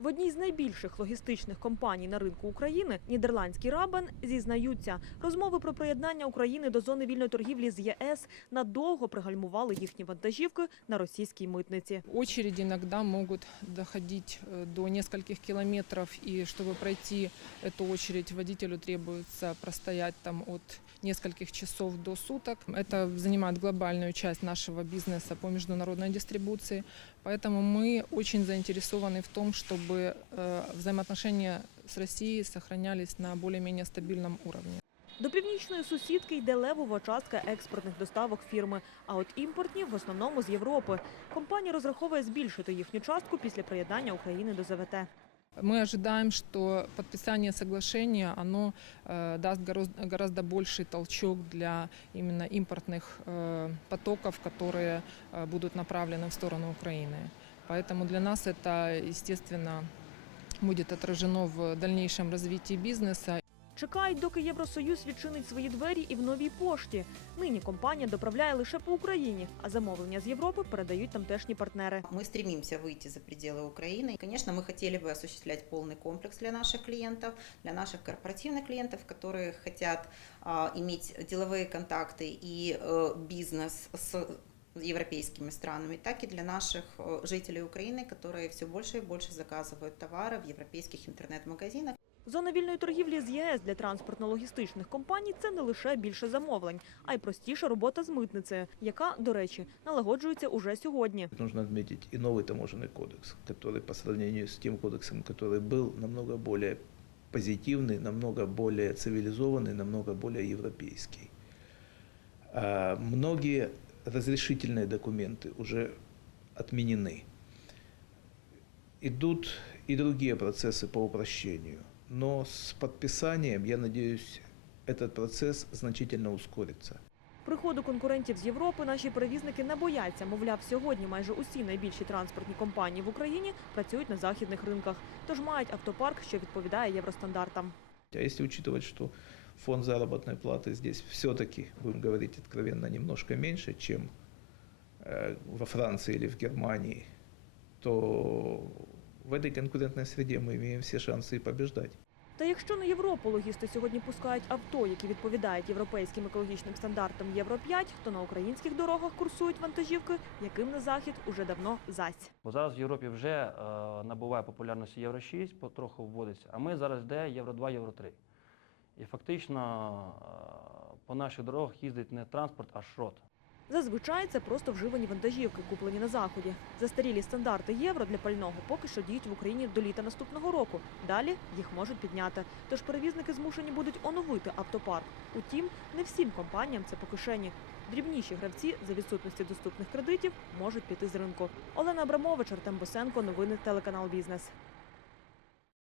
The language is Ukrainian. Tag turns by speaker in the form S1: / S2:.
S1: В одній з найбільших логістичних компаній на ринку України нідерландський Рабен зізнаються, розмови про приєднання України до зони вільної торгівлі з ЄС надовго пригальмували їхні вантажівки на російській митниці.
S2: Очереди иногда могут доходить э, до нескольких километров, и чтобы пройти эту очередь, водителю требуется простоять там от нескольких часов до суток. Это занимает глобальную часть нашего бизнеса по международной дистрибуции, поэтому мы очень заинтересованы в том, чтобы э, взаимоотношения с Россией сохранялись на более-менее стабильном уровне.
S1: До північної сусідки йде левова частка експортних доставок фірми, а от імпортні в основному з Європи. Компанія розраховує збільшити їхню частку після приєднання України до ЗВТ.
S2: Мы ожидаем, что подписание соглашения оно э, даст гораздо, гораздо больший толчок для именно импортных э, потоков, которые э, будут направлены в сторону Украины. Поэтому для нас это, естественно, будет отражено в дальнейшем развитии бизнеса.
S1: Чекають, доки Євросоюз відчинить свої двері і в новій пошті. Нині компанія доправляє лише по Україні, а замовлення з Європи передають тамтешні партнери.
S3: Мы стремимся выйти за пределы Украины. Конечно, мы хотели бы осуществлять полный комплекс для наших клиентов, для наших корпоративных клиентов, которые хотят а, иметь деловые контакты и э, бизнес с европейскими странами, так и для наших э, жителей Украины, которые все больше и больше заказывают товары в европейских интернет-магазинах.
S1: Зона вільної торгівлі з ЄС для транспортно-логістичних компаній це не лише більше замовлень, а й простіша робота з митницею, яка, до речі, налагоджується уже сьогодні.
S4: Нужно отметить и новый таможенный кодекс, который по сравнению с тем кодексом, который был, намного более позитивный, намного более цивилизованный, намного более европейский. А, Многие разрешительные документы уже отменены. Идут и другие процессы по упрощению. Но с подписанием, я надеюсь, этот процесс значительно ускорится.
S1: Приходу конкурентів з Європи наші перевізники не бояться. Мовляв, сьогодні майже усі найбільші транспортні компанії в Україні працюють на західних ринках, тож мають автопарк, що відповідає євростандартам.
S4: А если учитывать, что фонд заработной платы здесь все-таки, будем говорить откровенно, немножко меньше, чем э, во Франции или в Германии, то в этой конкурентной среде мы имеем все шансы и побеждать.
S1: Та якщо на Європу логісти сьогодні пускають авто, які відповідають європейським екологічним стандартам Євро 5, то на українських дорогах курсують вантажівки, яким на захід уже давно зась.
S5: Бо зараз в Європі вже е, набуває популярності Євро 6, потроху вводиться, а ми зараз йде Євро 2, Євро 3. і фактично е, по наших дорогах їздить не транспорт, а шрот.
S1: Зазвичай це просто вживані вантажівки, куплені на заході. Застарілі стандарти євро для пального поки що діють в Україні до літа наступного року. Далі їх можуть підняти. Тож перевізники змушені будуть оновити автопарк. Утім, не всім компаніям це по кишені. Дрібніші гравці за відсутності доступних кредитів можуть піти з ринку. Олена Абрамович, Артем Босенко. Новини телеканал Бізнес.